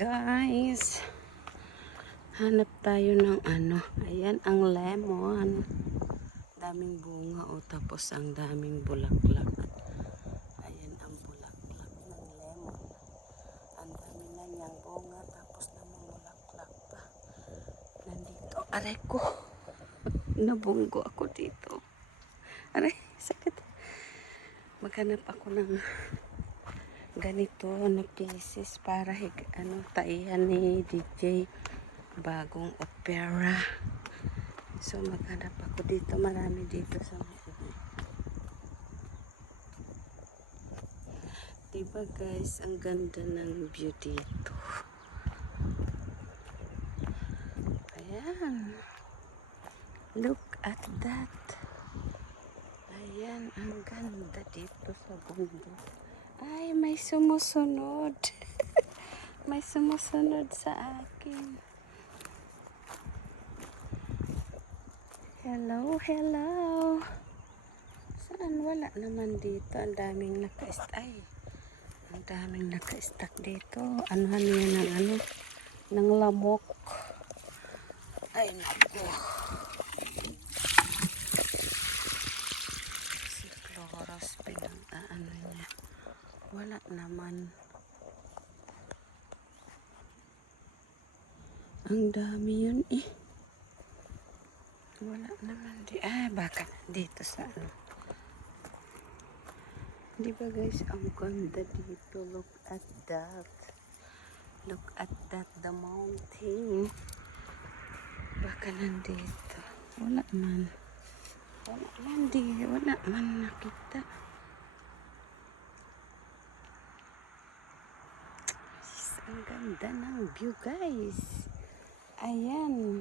guys, hanap tayo ng ano. Ayan ang lemon, daming bunga o tapos ang daming bulaklak. Ayan ang bulaklak ng lemon, ang dami na niyang bunga tapos namumulaklak pa. Nandito, aray ko, nabunggo ako dito, aray, sakit. Maghanap ako ng ganito na pieces para taihan ni DJ bagong opera. So maghanap ako dito, marami dito sa diba guys, ang ganda ng view dito. Ayan, look at that. Ayan, ang ganda dito sa bundok. Ay, may sumusunod. May sumusunod sa akin. Hello, hello. Saan? Wala naman dito. Ang daming ang daming naka-stack dito. Anuhan niya ng ng lamok. Ay, naku. Si Floras pinag-aano niya. Wala naman. Ang dami yun eh. Wala naman baka dito sa Diba guys, ang ganda dito. Look at that. Look at that, the mountain. Baka nandito. Wala man. Wala man nakita. Ang ganda ng view guys. Ayan.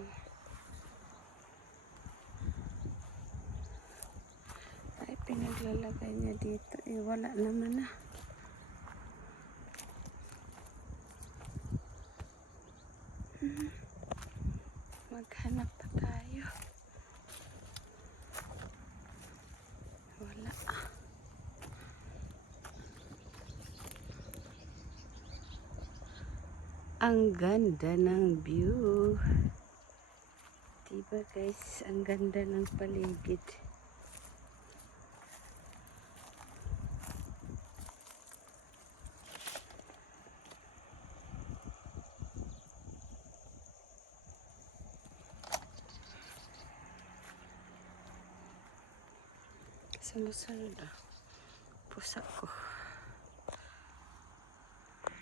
Ay, pinaglalagay niya dito. Wala naman na. Maghanap pa tayo. Wala. Ang ganda ng view. Diba guys, ang ganda ng paligid. Sumusunod pusa ko.